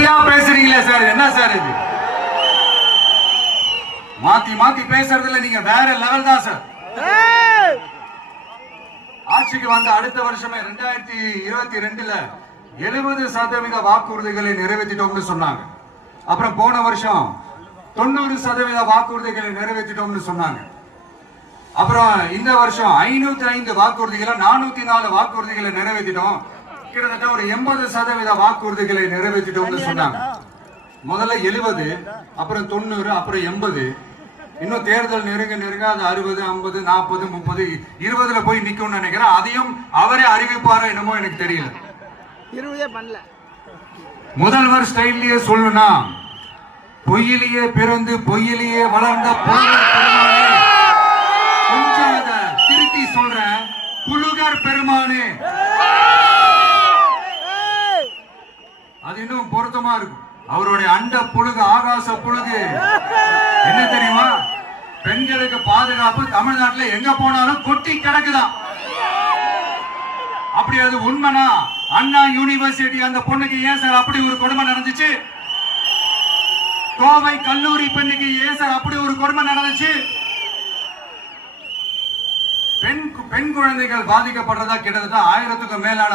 பொய்யா பேசுறீங்களே சார், என்ன சார் இது? மாத்தி மாத்தி பேசுறதுல நீங்க வேற லெவல் தான் சார். ஆட்சிக்கு வந்த அடுத்த வருஷமே 2022ல 70% வாக்குறுதிகளை நிறைவேற்றிட்டோம்னு சொன்னாங்க. அப்புறம் போன வருஷம் 90% வாக்குறுதிகளை நிறைவேற்றிட்டோம்னு சொன்னாங்க. அப்புறம் இந்த வருஷம் 505 வாக்குறுதிகளை 404 வாக்குறுதிகளை நிறைவேற்றிட்டோம். கிட்டத்தட்ட ஒரு 80% வாக்குறுதிகளை நிறைவேற்றிட்டோம்னு சொன்னாங்க. முதல்ல 70, அப்புறம் 90, அப்புறம் 80. இன்னும் தேர்தல் நெருங்க நெருங்க அது 60, 50, 40, 30, 20ல போய் நிக்கும்னு நினைக்கிறேன். அதையும் அவரே அறிவிப்பாரோ என்னமோ எனக்கு தெரியல. 20 பண்ணல. முதல்வர் ஸ்டைல்லயே சொல்லணும்னா, பொய்யிலேயே பிறந்து பொய்யிலேயே வளர்ந்த கொஞ்சம் அதை திருத்தி சொல்றேன், புலுகர் பெருமானே. அது இன்னும் பொருத்தமா இருக்கும். அவருடைய அண்ட புழுகு, ஆகாச புழுகு என்ன தெரியுமா? பெண்களுக்கு பாதுகாப்பு தமிழ்நாட்டில் எங்க போனாலும் கொட்டி கிடக்குதான். அப்படி அது உண்மைனா அண்ணா யூனிவர்சிட்டி அந்த பொண்ணுக்கு ஏன் சார் அப்படி ஒரு கொடுமை நடந்துச்சு? கோவை கல்லூரி பெண்ணுக்கு ஏன் சார் அப்படி ஒரு கொடுமை நடந்துச்சு? பெண் குழந்தைகள் பாதிக்கப்படுறதா கிட்டத்தட்ட 1000க்கும் மேலான